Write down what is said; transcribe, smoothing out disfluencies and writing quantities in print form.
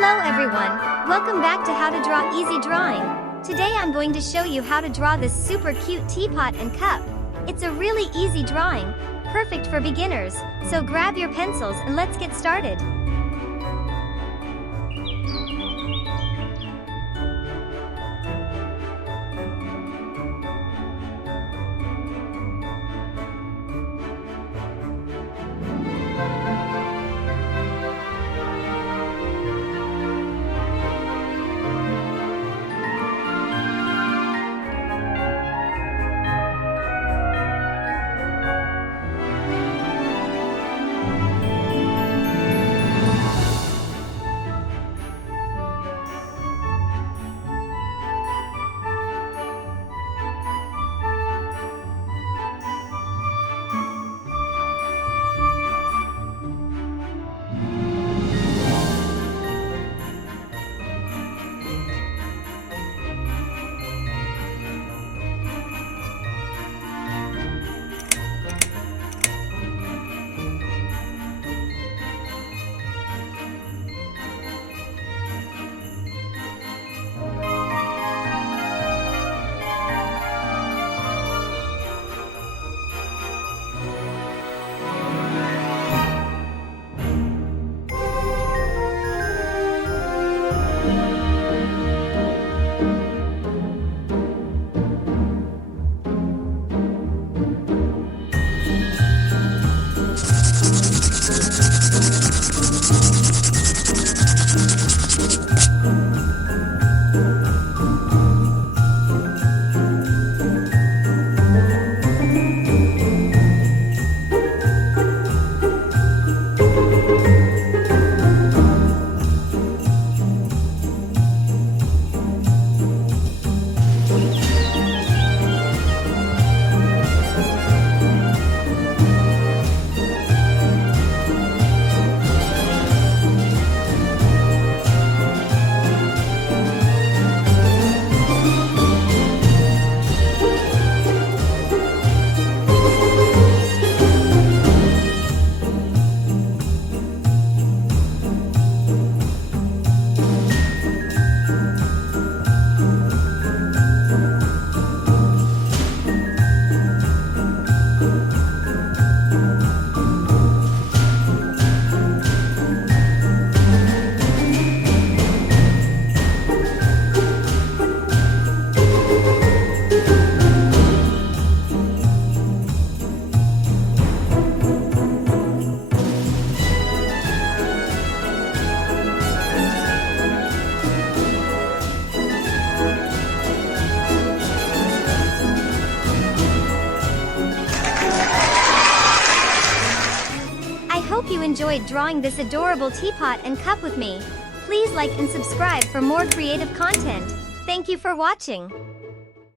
Hello everyone, welcome back to How to Draw Easy Drawing. Today I'm going to show you how to draw this super cute teapot and cup. It's a really easy drawing, perfect for beginners, so grab your pencils and let's get started. I hope you enjoyed drawing this adorable teapot and cup with me. Please like and subscribe for more creative content. Thank you for watching.